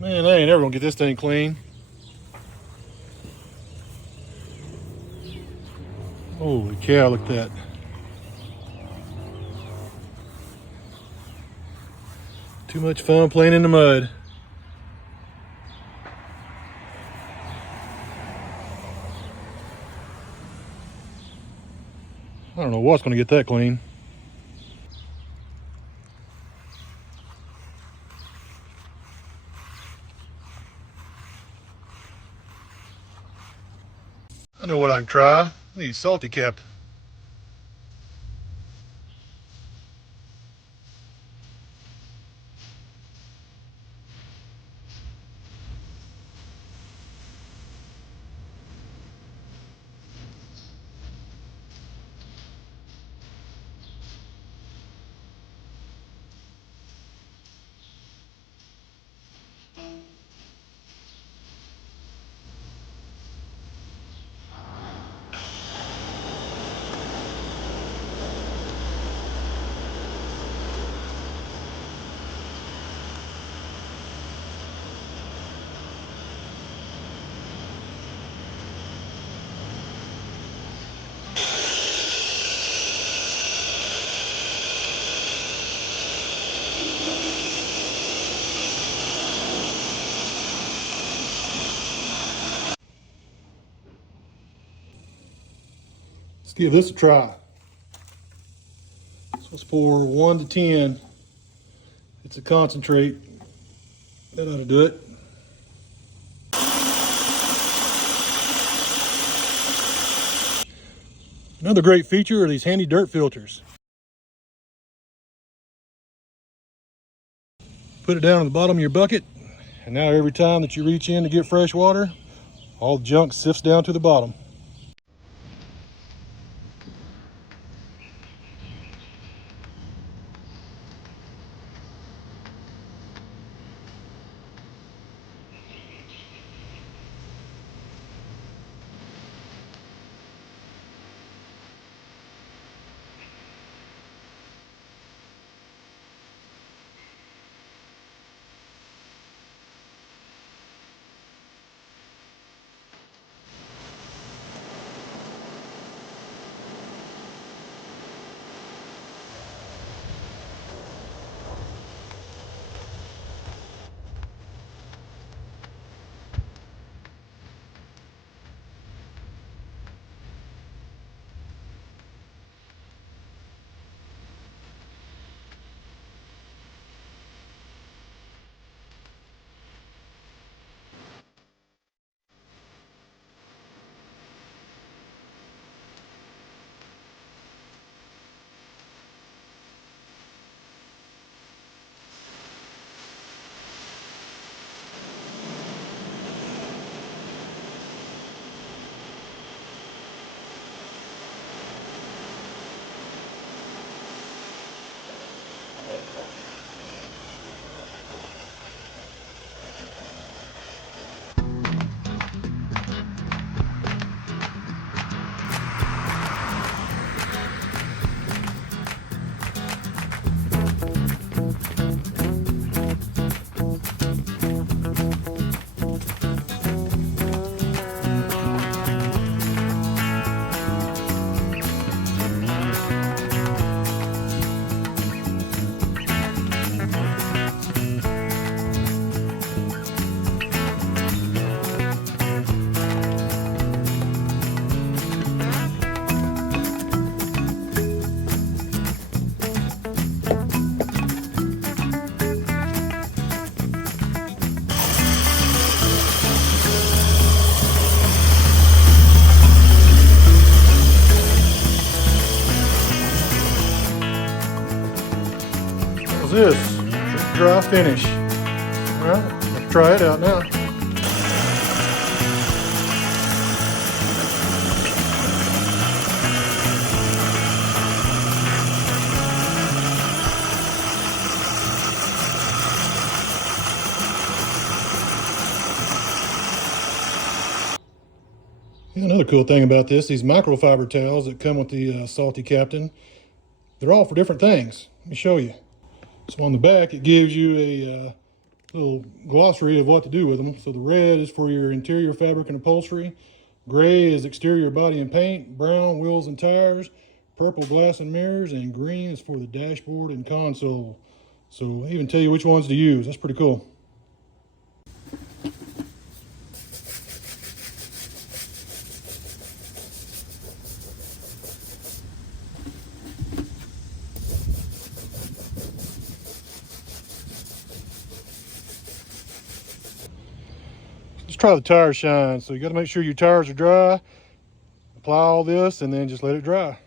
Man, I ain't ever gonna get this thing clean. Holy cow, look at that. Too much fun playing in the mud. I don't know what's gonna get that clean. I know what I can try. These salty capped. Let's give this a try. So let's pour 1 to 10. It's a concentrate. That ought to do it. Another great feature are these handy dirt filters. Put it down on the bottom of your bucket, and now every time that you reach in to get fresh water, all the junk sifts down to the bottom. How's this? Pretty dry finish. All right, let's try it out now. Another cool thing about this, these microfiber towels that come with the Salty Captain, they're all for different things. Let me show you. So on the back, it gives you a little glossary of what to do with them. So the red is for your interior fabric and upholstery. Gray is exterior body and paint. Brown, wheels and tires. Purple, glass and mirrors. And green is for the dashboard and console. So they even tell you which ones to use. That's pretty cool. Let's try the tire shine. So you got to make sure your tires are dry. Apply all this and then just let it dry.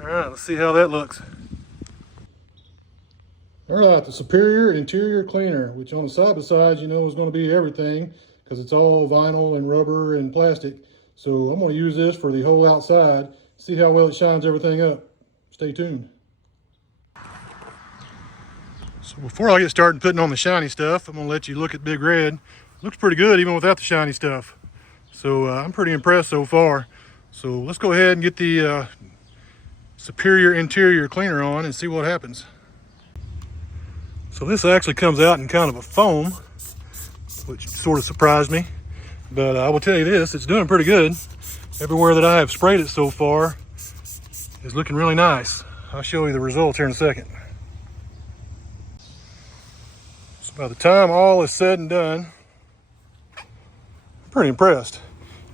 All right, let's see how that looks. All right, the Superior Interior Cleaner, which on the side by sides, you know, is going to be everything because it's all vinyl and rubber and plastic. So I'm going to use this for the whole outside. See how well it shines everything up. Stay tuned. So before I get started putting on the shiny stuff, I'm going to let you look at Big Red. Looks pretty good even without the shiny stuff. So I'm pretty impressed so far. So let's go ahead and get the Superior Interior Cleaner on and see what happens. So this actually comes out in kind of a foam, which sort of surprised me. But I will tell you this, it's doing pretty good. Everywhere that I have sprayed it so far is looking really nice. I'll show you the results here in a second. So by the time all is said and done, I'm pretty impressed.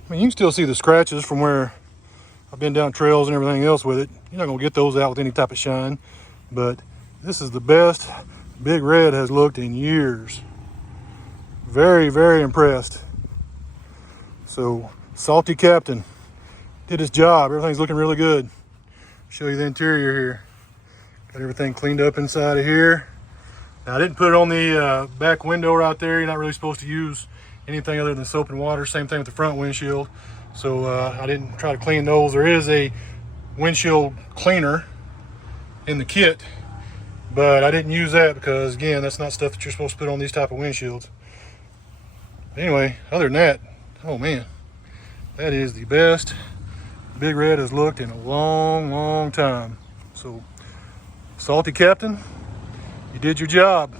I mean, you can still see the scratches from where I've been down trails and everything else with it. You're not gonna get those out with any type of shine, but this is the best Big Red has looked in years. Very, very impressed. So, Salty Captain did his job. Everything's looking really good. Show you the interior here. Got everything cleaned up inside of here. Now, I didn't put it on the back window right there. You're not really supposed to use anything other than soap and water. Same thing with the front windshield. So I didn't try to clean those. There is a windshield cleaner in the kit, but I didn't use that because, again, that's not stuff that you're supposed to put on these type of windshields. Anyway, other than that, oh man, that is the best Big Red has looked in a long, long time. So, Salty Captain, you did your job.